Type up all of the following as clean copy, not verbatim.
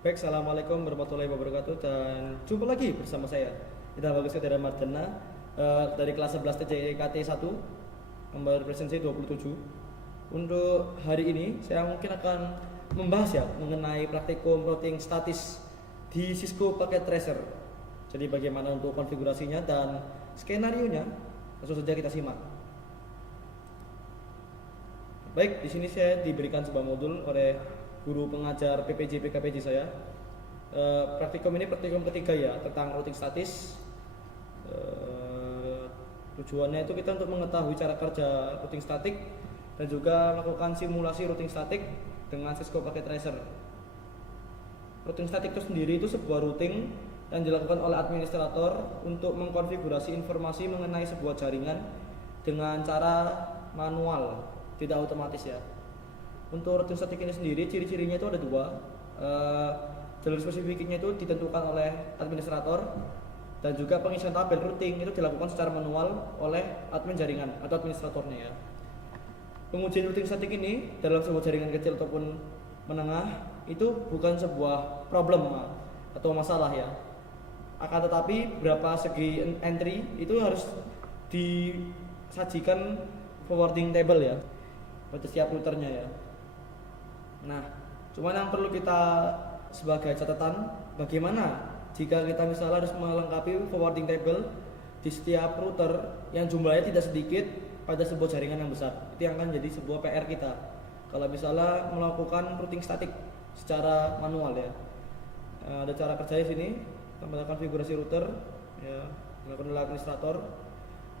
Baik, assalamualaikum warahmatullahi wabarakatuh dan jumpa lagi bersama saya Kita Bagus Kedara Mardana dari kelas 11 TJKT 1 nomor presensi 27. Untuk hari ini saya mungkin akan membahas ya mengenai praktikum routing statis di Cisco Packet Tracer. Jadi bagaimana untuk konfigurasinya dan skenario-nya, langsung saja kita simak. Baik, di sini saya diberikan sebuah modul oleh guru pengajar PPJ PKPJ saya. Praktikum ini praktikum ketiga ya tentang routing statis. Tujuannya itu kita untuk mengetahui cara kerja routing statik dan juga melakukan simulasi routing statik dengan Cisco Packet Tracer. Routing statik itu sendiri itu sebuah routing yang dilakukan oleh administrator untuk mengkonfigurasi informasi mengenai sebuah jaringan dengan cara manual, tidak otomatis ya. Untuk routing statik ini sendiri ciri-cirinya itu ada dua. Jalur spesifiknya itu ditentukan oleh administrator dan juga pengisian tabel routing itu dilakukan secara manual oleh admin jaringan atau administratornya ya. Pengujian routing statik ini dalam sebuah jaringan kecil ataupun menengah itu bukan sebuah problem atau masalah ya. Akan tetapi berapa segi entry itu harus disajikan forwarding table ya pada setiap routernya ya. Nah, cuman yang perlu kita sebagai catatan, bagaimana jika kita misalnya harus melengkapi forwarding table di setiap router yang jumlahnya tidak sedikit pada sebuah jaringan yang besar. Itu yang akan jadi sebuah PR kita kalau misalnya melakukan routing statik secara manual ya. Ada cara kerjanya sini, tambah konfigurasi router ya, dilakukan oleh administrator.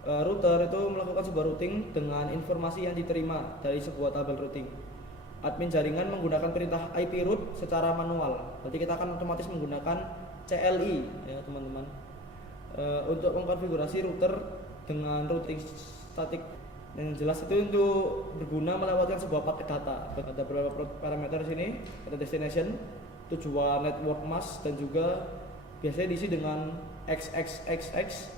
Router itu melakukan sebuah routing dengan informasi yang diterima dari sebuah tabel routing. Admin jaringan menggunakan perintah IP route secara manual. Berarti kita akan otomatis menggunakan CLI ya teman-teman. Untuk mengkonfigurasi router dengan routing statik yang jelas itu untuk berguna melewatkan sebuah paket data. Ada beberapa parameter di sini, ada destination, tujuan network mask dan juga biasanya diisi dengan xxxx/x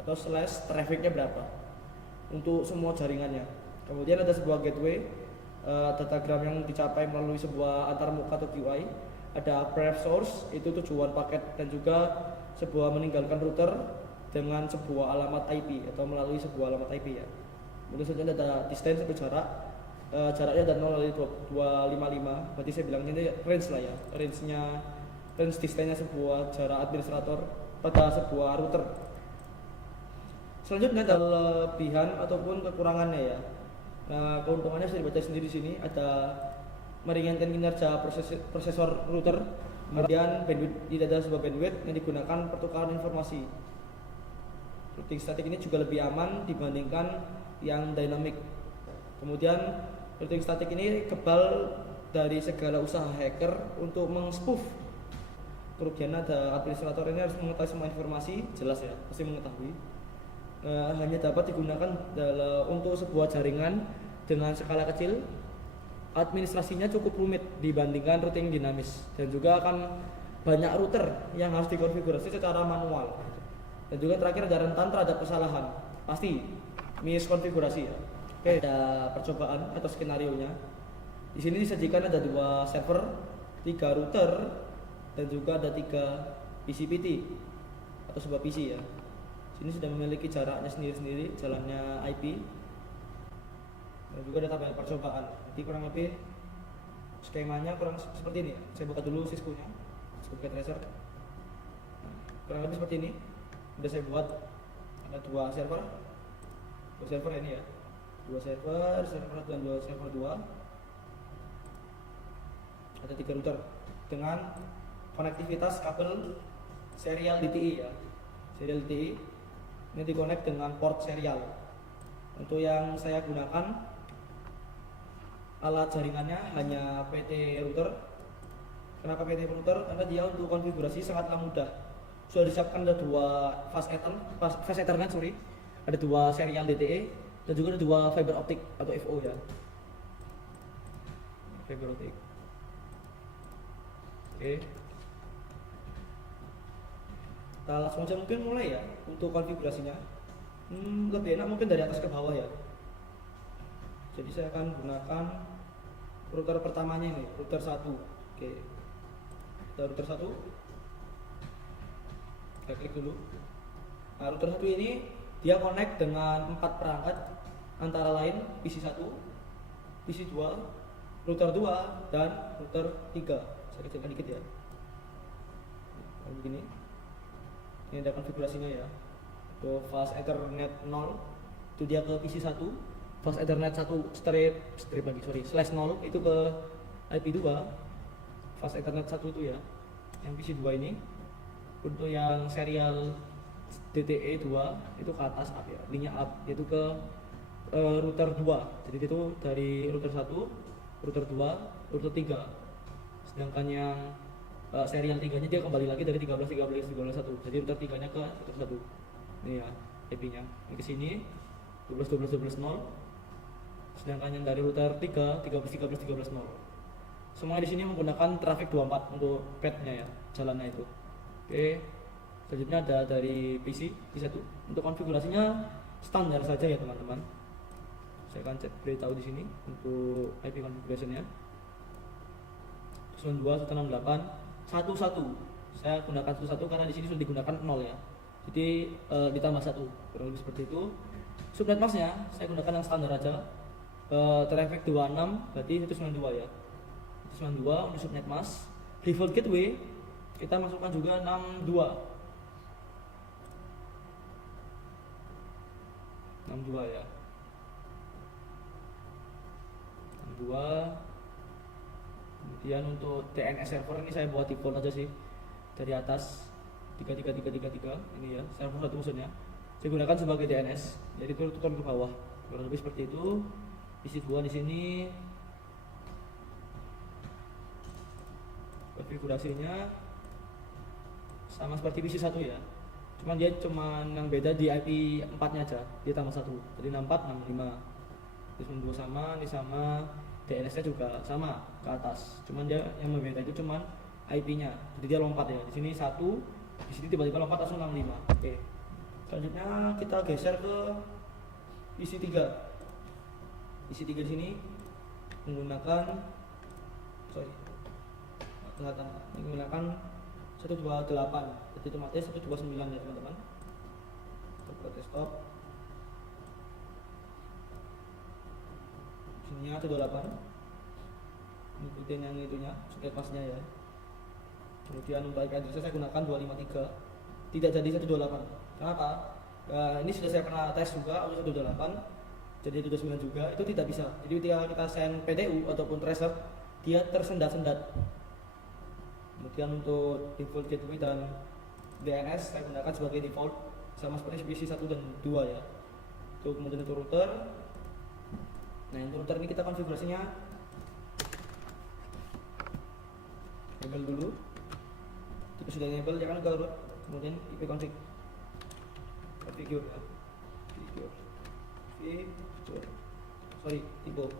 atau slash trafficnya berapa untuk semua jaringannya. Kemudian ada sebuah gateway, datagram yang dicapai melalui sebuah antarmuka atau QI. Ada pref source, itu tujuan paket dan juga sebuah meninggalkan router dengan sebuah alamat IP atau melalui sebuah alamat IP ya. Kemudian saja ada distance atau jarak, jaraknya ada 0 dari 255. Berarti saya bilangnya ini range lah ya, range distance-nya sebuah jarak administrator pada sebuah router. Selanjutnya ada kelebihan ataupun kekurangannya ya. Nah, keuntungannya bisa dibaca sendiri di sini. Ada meringankan kinerja prosesor router. Kemudian bandwidth, tidak ada sebuah bandwidth yang digunakan pertukaran informasi. Routing statik ini juga lebih aman dibandingkan yang dynamic. Kemudian routing statik ini kebal dari segala usaha hacker untuk mengspoof. Kerugian ada administrator ini harus mengetahui semua informasi, jelas ya, pasti mengetahui. Hanya dapat digunakan untuk sebuah jaringan dengan skala kecil. Administrasinya cukup rumit dibandingkan routing dinamis dan juga akan banyak router yang harus dikonfigurasi secara manual. Dan juga terakhir ada rentan terhadap kesalahan, pasti miskonfigurasi ya. Oke, ada percobaan atau skenario-nya. Di sini disajikan ada 2 server, 3 router dan juga ada 3 PCPT atau sebuah PC ya. Sini sudah memiliki jaraknya sendiri-sendiri, jalannya IP. Dan juga ada tabel percobaan. Jadi kurang lebih skemanya kurang seperti ini. Saya buka dulu Cisco-nya, Cisco Packet Tracer. Kurang lebih seperti ini. Sudah saya buat ada 2 server. 2 server ini ya. 2 server, server 1 dan 2 server 2. Ada 3 router dengan konektivitas kabel serial DTI ya. Serial DTI. Ini dikonek dengan port serial. Untuk yang saya gunakan alat jaringannya hanya PT router. Kenapa PT router? Karena dia untuk konfigurasi sangatlah mudah. Sudah disiapkan ada 2 fast ethernet sorry. Ada 2 serial DTE dan juga ada 2 fiber optic atau FO ya. Fiber optic. Oke. Kita langsung aja mungkin mulai ya untuk konfigurasinya. Lebih enak mungkin dari atas ke bawah ya. Jadi saya akan gunakan router pertamanya ini, router 1. Oke. Kita router 1. Kita klik dulu. Nah, router 1 ini dia connect dengan 4 perangkat antara lain PC 1, PC 2, router 2 dan router 3. Saya kecilkan dikit ya. Begini. Ini ada konfigurasinya ya. Itu fast ethernet 0 itu dia ke PC 1, fast ethernet 1 /0 itu ke IP 2, fast ethernet 1 itu ya yang PC 2 ini. Untuk yang serial DTE 2 itu ke atas up ya, linknya up, yaitu ke router 2. Jadi itu dari router 1, router 2, router 3. Sedangkan yang serial 3 nya dia kembali lagi dari 13.13.13.1. Jadi router 3 nya ke router 1. Ini ya IP nya. Ini ke sini 12.12.12.0. Sedangkan yang dari router 3 13.13.13.0. Semua di sini menggunakan traffic 24 untuk path-nya ya, jalannya itu. Oke. Selanjutnya ada dari PC 1. Untuk konfigurasinya standar saja ya teman-teman. Saya akan cek beritahu di sini untuk IP configuration-nya. 92.168.11. Saya gunakan 11 karena di sini sudah digunakan 0 ya. Jadi ditambah 1, kurang lebih seperti itu. Subnet mask-nya saya gunakan yang standar aja. Traffic 26 berarti itu 92 ya. Itu 92 untuk subnet mask. Default gateway kita masukkan juga 62. 62 ya. 62. Kemudian untuk DNS server ini saya buat default aja sih. Dari atas 33333 ini ya, server 1 maksudnya. Saya gunakan sebagai DNS. Jadi turun ke bawah. Kurang lebih seperti itu. PC 2 di sini. Konfigurasinya sama seperti PC 1 ya. Cuman dia yang beda di IP 4-nya aja. Dia tambah 1. Jadi 64 65. Terus 2 sama, ini sama, DNS-nya juga sama ke atas. Cuman dia yang berbeda itu cuman IP-nya. Jadi dia lompat ya. Di sini 1, di sini tiba-tiba lompat langsung 65. Oke. Selanjutnya kita geser ke PC 3. PC 3 di sini menggunakan menggunakan 128. Jadi otomatis 129 ya teman-teman. Kita desktop. Sininya 128. Ikutin yang itunya, subnet mask-nya ya. Kemudian untuk IP address saya gunakan 253. Tidak jadi 128. Kenapa? Ini sudah saya pernah tes juga untuk 128. Jadi 129 juga itu tidak bisa. Jadi ketika kita send PDU ataupun tracer dia tersendat-sendat. Kemudian untuk default gateway dan DNS saya gunakan sebagai default sama seperti PC 1 dan 2 ya. Itu kemudian itu router. Nah, untuk router ini kita konfigurasinya enable dulu. Jika sudah enable jangan ke root, kemudian IP config. Configure ya. Configure.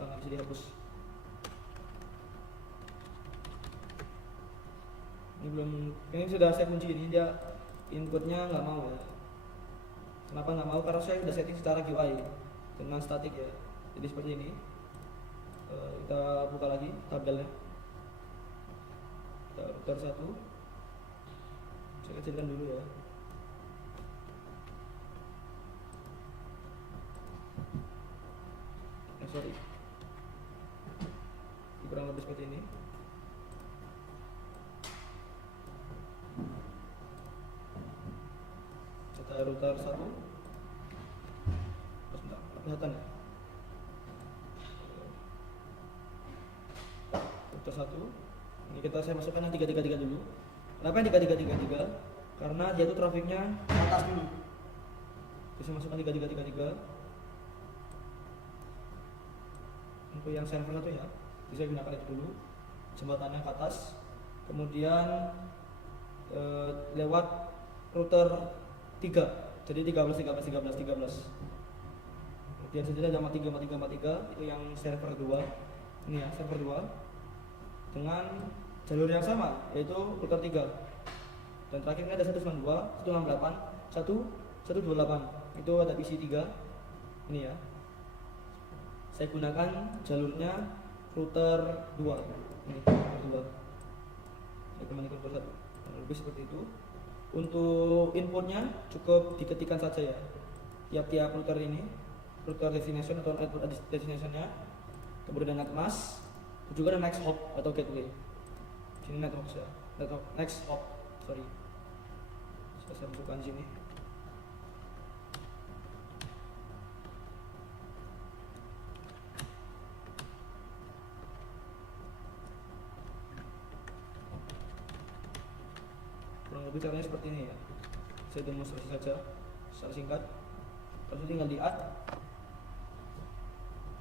Nggak bisa dihapus. Ini sudah saya kunci, ini dia inputnya nggak mau ya. Kenapa nggak mau? Karena saya sudah setting secara GUI dengan statik ya. Jadi seperti ini. Kita buka lagi tabelnya. Kita router 1. Saya kecilkan dulu ya. Sorry. Kurang lebih seperti ini. Kita router 1. Kelihatan ya? Router 1. Ini saya masukkan yang 333 dulu. Kenapa yang 3333? Karena dia tuh trafiknya atas dulu. Saya masukkan 3333. Untuk yang server 1 ya. Jadi saya gunakan itu dulu. Jembatannya ke atas. Kemudian lewat router 3. Jadi 13. Kemudian selanjutnya ada 43 itu yang server 2. Ini ya, server 2 dengan jalur yang sama yaitu router 3. Dan terakhir ini ada 192, 168, 128. Itu ada PC 3 ini ya. Saya gunakan jalurnya router 2 ini, router 2. Saya kembali ke router 1 lebih seperti itu. Untuk inputnya cukup diketikkan saja ya, tiap-tiap router ini, router destination atau network destinationnya, kemudian net mask, juga ada next hop atau gateway. Sini network ya, network next hop, sorry, saya masukkan sini. Kurang lebih caranya seperti ini ya. Saya demonstrasi saja secara singkat. Terus tinggal di add.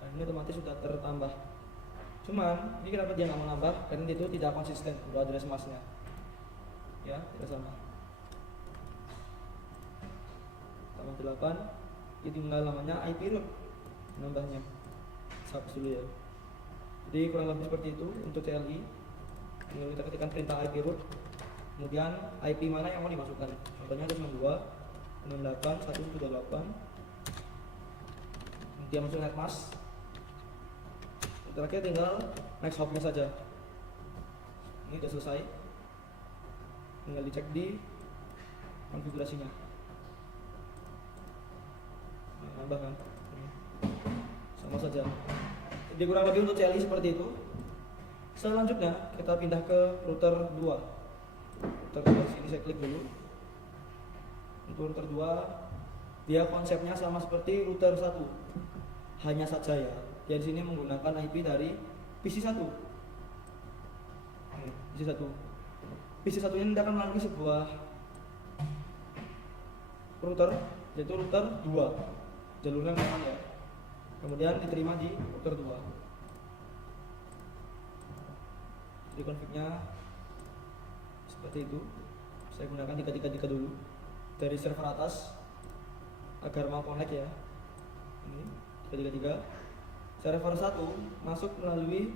Nah, ini otomatis sudah tertambah. Cuman ini kenapa dia nggak mau nambah? Karena itu tidak konsisten untuk address masknya. Ya, tidak sama. Tambah 8. Ini tinggal namanya IP root nambahnya. Hapus dulu ya. Jadi kurang lebih seperti itu untuk CLI. Tinggal kita ketikkan perintah IP root. Kemudian IP mana yang mau dimasukkan? Contohnya ada 92, 68, 128. Dia masuk net mask. Terakhir tinggal next hopnya saja. Ini sudah selesai. Tinggal dicek di konfigurasinya. Nah, nambah kan? Sama saja. Jadi kurang lebih untuk CLI seperti itu. Selanjutnya kita pindah ke router 2. Router 2 sini saya klik dulu. Untuk router 2 dia konsepnya sama seperti router 1. Hanya saja ya, dia di sini menggunakan IP dari PC 1. PC 1. PC 1 ini akan melalui sebuah router, yaitu router 2. Jalurnya memang ya. Kemudian diterima di router 2. Jadi config-nya seperti itu. Saya gunakan 333 dulu dari server atas agar mau connect ya. Ini 333. Server 1 masuk melalui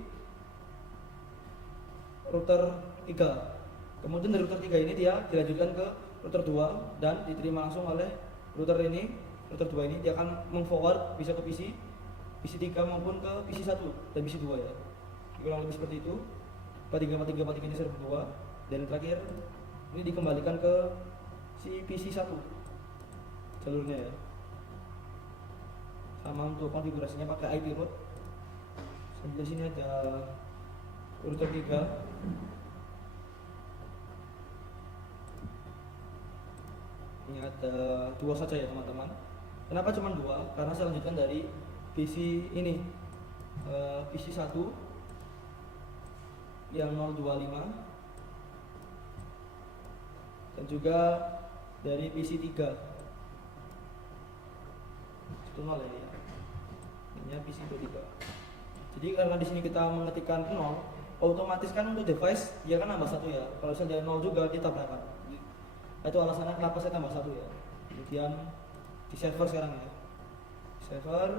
router 3. Kemudian dari router 3 ini dia dilanjutkan ke router 2 dan diterima langsung oleh router ini. Router 2 ini dia akan meng-forward bisa ke PC 3 maupun ke PC 1 dan PC 2 ya. Kurang lebih seperti itu. 4343 ini server 2. Dan terakhir ini dikembalikan ke si PC 1 jalurnya ya. Sama untuk konfigurasinya pakai IP root. Sampai sini ada router 3. Ini ada 2 saja ya teman-teman. Kenapa cuma 2? Karena saya lanjutkan dari PC ini, PC 1 yang 025 dan juga dari PC 3 itu 0 ya, ini PC 3. Jadi karena di sini kita mengetikkan 0, otomatis kan untuk device dia kan nambah 1 ya. Kalau misalnya 0 juga dia tambahkan. Itu alasannya kenapa saya tambah 1 ya. Kemudian di server sekarang ya, server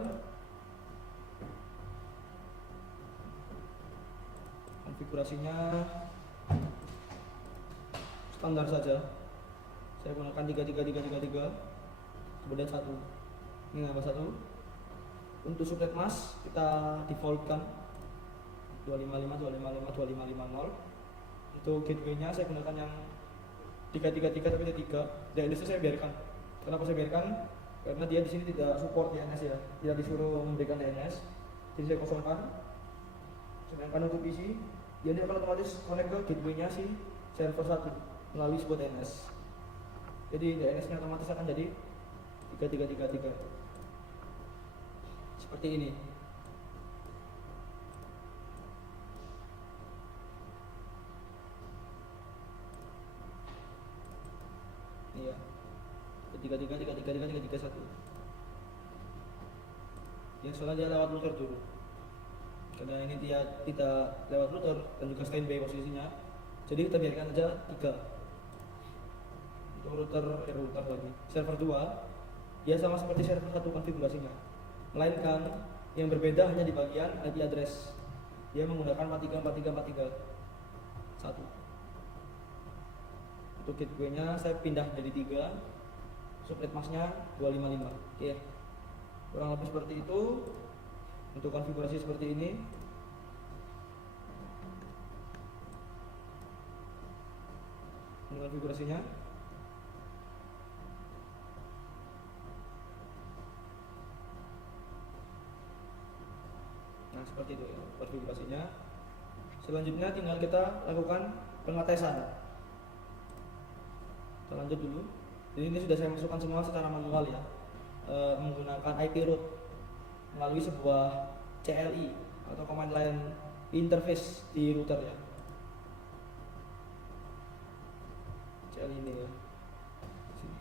konfigurasinya standar saja. Saya gunakan 33333 kemudian 1. Ini nambah 1. Untuk subnet mask kita defaultkan 255 255 2550. Untuk gateway-nya saya gunakan yang 333 tapi 3. DNS saya biarkan. Kenapa saya biarkan? Karena dia di sini tidak support DNS ya. Tidak disuruh memberikan DNS. Jadi saya kosongkan. Sedangkan untuk PC dia akan otomatis connect ke gateway-nya si server 1 melalui sebuah DNS. Jadi DNS-nya otomatis akan jadi 3333 seperti ini. Iya, 3333331. Ya soalnya dia lewat router dulu. Karena ini dia tidak lewat router dan juga standby posisinya. Jadi kita biarkan aja 3. Untuk router lagi. Server 2 dia sama seperti server 1 konfigurasinya. Melainkan yang berbeda hanya di bagian IP address. Dia menggunakan 434343 1. Untuk gateway-nya saya pindah dari 3, subnet masknya 255. Oke, kurang lebih seperti itu. Untuk konfigurasi seperti ini. Ini konfigurasinya. Nah, seperti itu ya konfigurasinya. Selanjutnya tinggal kita lakukan pengetesan. Kita lanjut dulu. Jadi ini sudah saya masukkan semua secara manual ya, menggunakan IP route melalui sebuah CLI atau command line interface di router ya. CLI ini ya. Sini.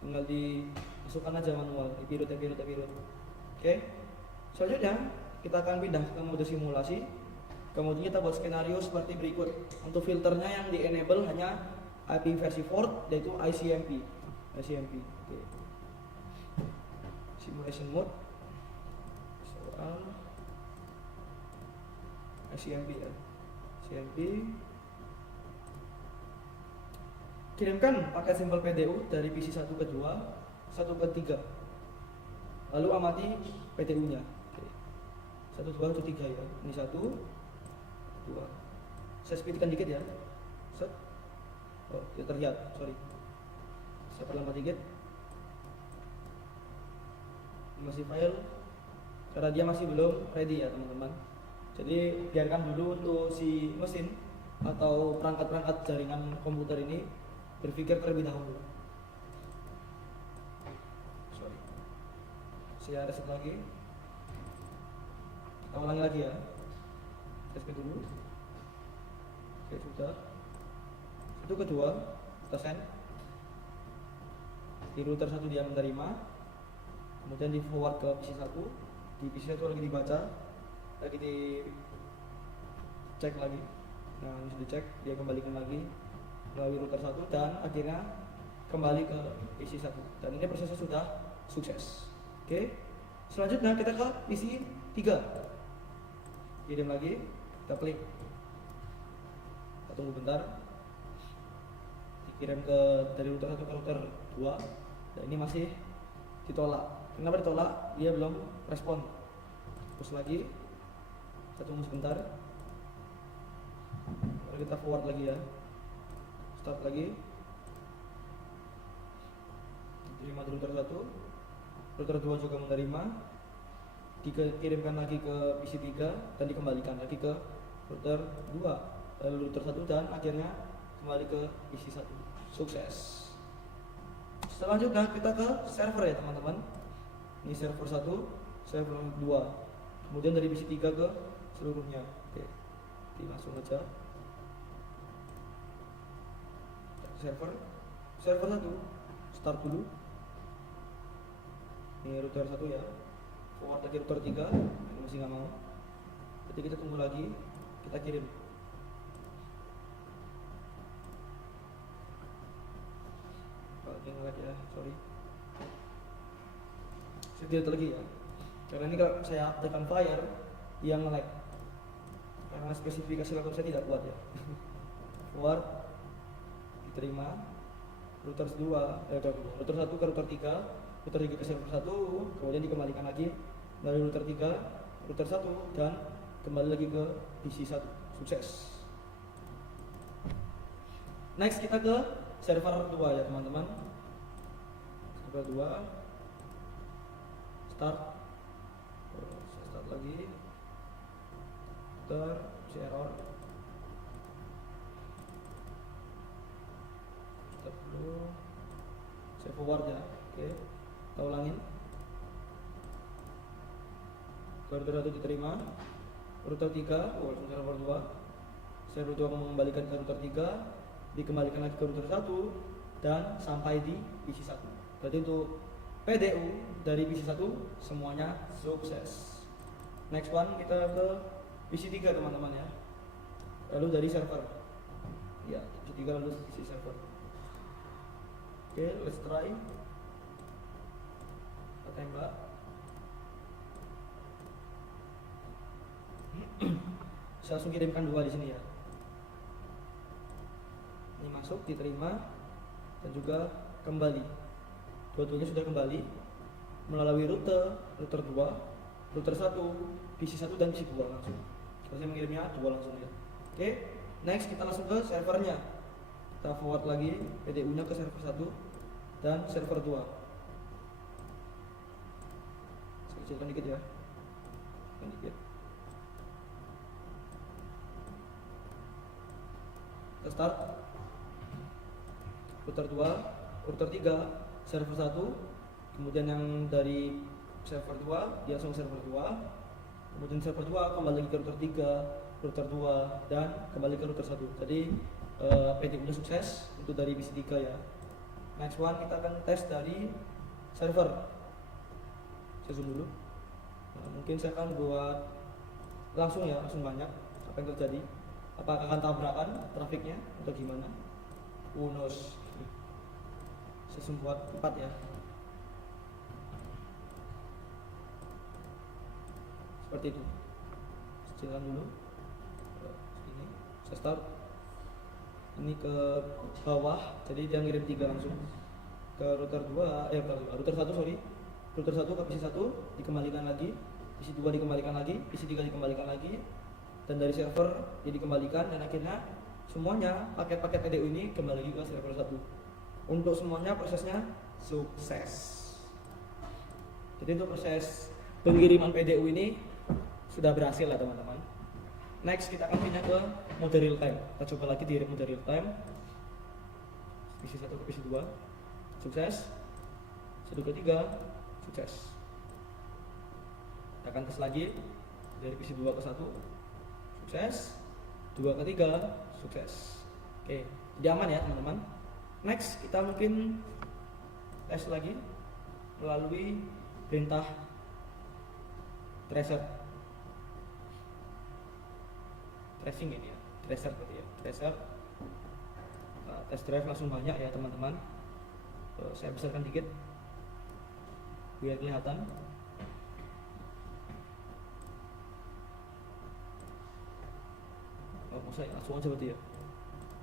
Tinggal dimasukkan aja manual IP route. Oke. Selanjutnya kita akan pindah ke mode simulasi. Kemudian kita buat skenario seperti berikut. Untuk filternya yang di enable hanya IP versi 4 yaitu ICMP. Oke. Simulation mode soal ICMP ya. ICMP. Kirimkan paket sampel PDU dari PC 1 ke 2, 1 ke 3. Lalu amati PDU-nya. Oke. 1 2 1 3 ya. Ini 1 2. Saya speedkan dikit ya. Set. Oh, tidak terlihat, sorry. Saya perlambat dikit. Masih file karena dia masih belum ready ya teman-teman. Jadi biarkan dulu untuk si mesin atau perangkat-perangkat jaringan komputer ini berpikir terlebih dahulu. Sorry. Saya reset lagi. Kita ulangi lagi ya. Tes dulu. Oke, sudah. Itu kedua, kita send. Di router 1 dia menerima. Kemudian di forward ke PC 1. Di PC 1 lagi dibaca, lagi dicek lagi. Nah, ini sudah dicek, dia kembalikan lagi melalui router 1 dan akhirnya kembali ke PC 1. Dan ini prosesnya sudah sukses. Oke. Selanjutnya kita ke PC 3. Kirim lagi, kita klik. Kita tunggu bentar. Dikirim ke dari router 1 ke router 2. Dan ini masih ditolak. Kenapa ditolak? Dia belum respon. Terus lagi. Kita tunggu sebentar. Lalu kita forward lagi ya. Start lagi. Diterima di router 1. Router 2 juga menerima. Dikirimkan lagi ke PC 3 dan dikembalikan lagi ke router 2. Lalu router 1 dan akhirnya kembali ke PC 1. Sukses. Selanjutnya kita ke server ya teman-teman. Ini server 1, server 2. Kemudian dari PC 3 ke seluruhnya. Oke. Langsung aja. Server 1 start dulu. Ini router 1 ya. Forward lagi router 3. Ini masih nggak mau. Jadi kita tunggu lagi. Kita kirim. Lagi ya, sorry. Saya delete lagi ya. Karena ini kalau saya tekan fire, dia nge-lag. Karena spesifikasi laptop saya tidak kuat ya. Forward, diterima. Router 2, router 1 ke router 3, router 3 ke server 1, kemudian dikembalikan lagi dari router 3, router 1 dan kembali lagi ke PC 1. Sukses. Next kita ke server 2 ya teman-teman. Server 2 start. Saya start lagi. Error. Start dulu. Saya forward ya. Oke. Kita ulangin. Router 1 diterima. Router 3, server 2. Server 2 mengembalikan ke router 3, dikembalikan lagi ke router 1 dan sampai di PC 1. Berarti untuk PDU dari PC 1 semuanya sukses. Next one kita ke PC 3 teman-teman ya. Lalu dari server. Ya, PC 3 lalu PC server. Oke, let's try. Kita tembak. Saya langsung kirimkan 2 di sini ya. Ini masuk, diterima. dan juga kembali. Dua-duanya sudah kembali melalui router 2, router 1, PC 1 dan PC 2 langsung. Saya mengirimnya 2 langsung ya. Oke, next kita langsung ke servernya. Kita forward lagi PDU-nya ke server 1 dan server 2. Saya kecilkan dikit ya. Dikit. Kita start. Router 2, router 3, server 1, kemudian yang dari server 2 dia langsung server 2, kemudian server 2 kembali lagi ke router 3, router 2 dan kembali ke router 1. Jadi PDU-nya sukses untuk dari PC 3 ya. Next one kita akan tes dari server. Saya zoom dulu. Nah, mungkin saya akan buat langsung ya, langsung banyak. Apa yang terjadi? Apakah akan tabrakan trafiknya atau gimana? Unos. Saya buat 4 ya. Seperti itu. Kecilkan dulu. Ini saya start. Ini ke bawah, jadi dia ngirim 3 langsung ke router 2, router 1 sorry. Router 1 ke PC 1 dikembalikan lagi, PC 2 dikembalikan lagi, PC 3 dikembalikan lagi, dan dari server dia dikembalikan, dan akhirnya semuanya paket-paket PDU ini kembali lagi ke server 1. Untuk semuanya prosesnya sukses. Jadi untuk proses pengiriman PDU ini sudah berhasil lah teman-teman. Next kita akan pindah ke mode real time. Kita coba lagi di mode real time. PC 1 ke PC 2 sukses. 1 ke 3 sukses. Kita akan tes lagi dari PC 2 ke 1 sukses. 2 ke 3 sukses. Oke, jadi aman ya teman-teman. Next kita mungkin tes lagi melalui perintah tracing ini ya, tracer berarti ya, tracer. Nah, test drive langsung banyak ya teman-teman. Saya besarkan dikit biar kelihatan. Saya langsung aja berarti ya,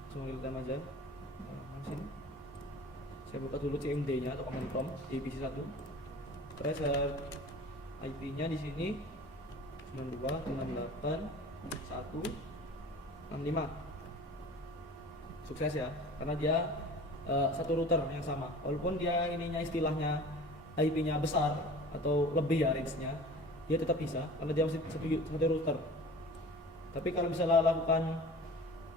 langsung real time aja. Sini. Saya buka dulu CMD-nya atau command prompt di PC 1. Tracer IP-nya di sini 92.98.1.65. Sukses ya, karena dia satu router yang sama. Walaupun dia ininya istilahnya IP-nya besar atau lebih ya range-nya, dia tetap bisa karena dia masih satu router. Tapi kalau misalnya lakukan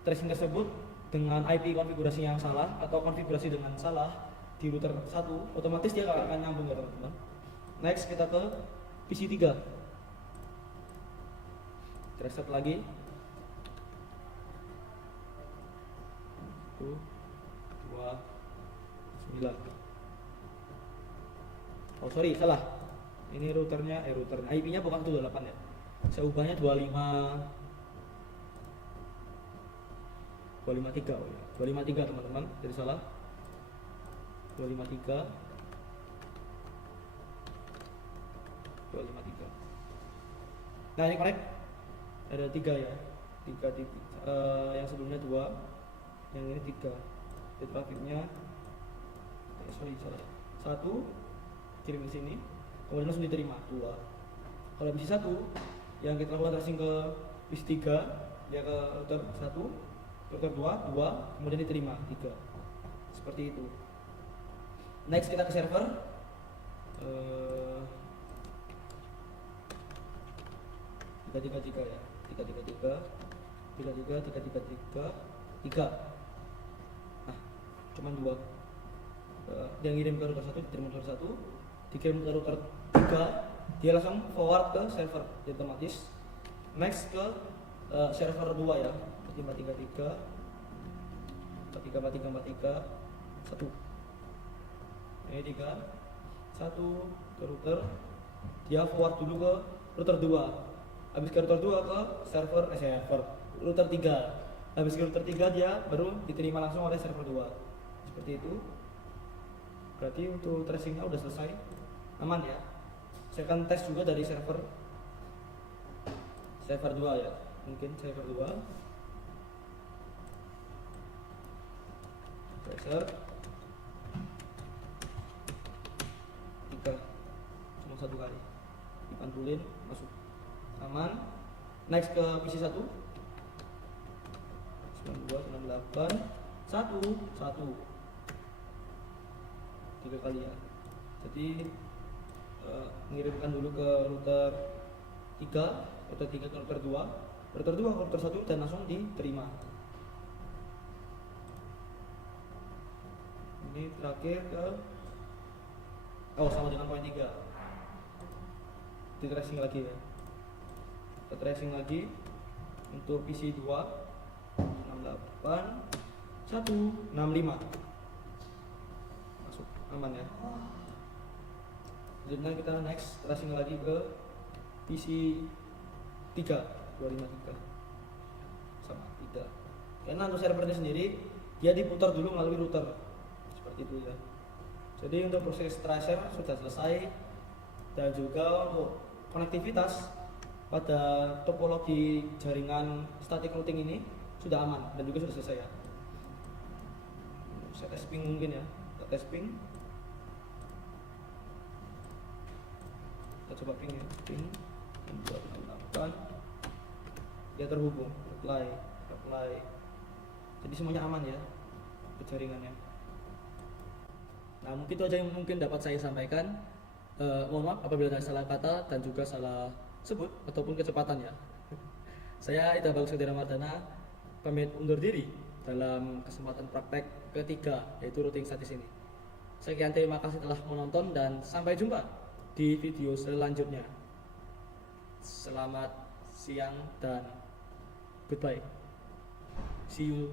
tracing tersebut dengan IP konfigurasi yang salah atau konfigurasi dengan salah di router 1, otomatis dia gak akan nyambung ya teman-teman. Next kita ke PC 3. Reset lagi. 1, 2, 9. Oh sorry, salah. Ini routernya, IP-nya bukan 28 ya. Saya ubahnya 253 oh ya. 253 teman-teman, jadi salah. 253. Nah ini connect ada 3 ya, 3 yang sebelumnya 2, yang ini 3. Jadi trafiknya salah 1 kirim ke sini, kemudian langsung diterima 2. Kalau PC 1 yang kita lakukan tracing ke PC 3, dia ke router 1, router 2, kemudian diterima 3. Seperti itu. Next kita ke server. 333 ya, 333. Nah, cuman 2. Dia ngirim ke router 1, diterima router 1, dikirim ke router 3, dia langsung forward ke server, jadi otomatis. Next ke server 2 ya, 533, 1. Ini 3, 1 ke router, dia forward dulu ke router 2. Habis ke router 2 ke server router 3. Habis ke router 3 dia baru diterima langsung oleh server 2. Seperti itu. Berarti untuk tracingnya udah selesai. Aman ya. Saya akan tes juga dari server 2 ya. Mungkin server 2. Tracer cuma satu kali dipantulin masuk aman. Next ke PC 1 92 98 1 3 kali ya. Jadi mengirimkan dulu ke router 3 ke router 2 ke router 1 dan langsung diterima. Ini terakhir ke sama dengan poin 3 di tracing lagi ya. Kita tracing lagi untuk PC 2 68 165 masuk aman ya. Selanjutnya kita next tracing lagi ke PC 3 253 sama 3. Karena untuk servernya sendiri dia diputar dulu melalui router seperti itu ya. Jadi untuk proses tracer sudah selesai dan juga untuk konektivitas pada topologi jaringan static routing ini sudah aman dan juga sudah selesai ya. Saya tes ping mungkin ya, kita tes ping. Kita coba ping ya, ping 268 dia terhubung, apply. Jadi semuanya aman ya ke jaringannya. Nah mungkin itu aja yang mungkin dapat saya sampaikan. Mohon maaf apabila ada salah kata dan juga salah sebut ataupun kecepatan ya. Saya Ida Bagus Udara Mardana pamit undur diri dalam kesempatan praktek ketiga yaitu routing statis ini. Sekian, terima kasih telah menonton dan sampai jumpa di video selanjutnya. Selamat siang dan goodbye. See you.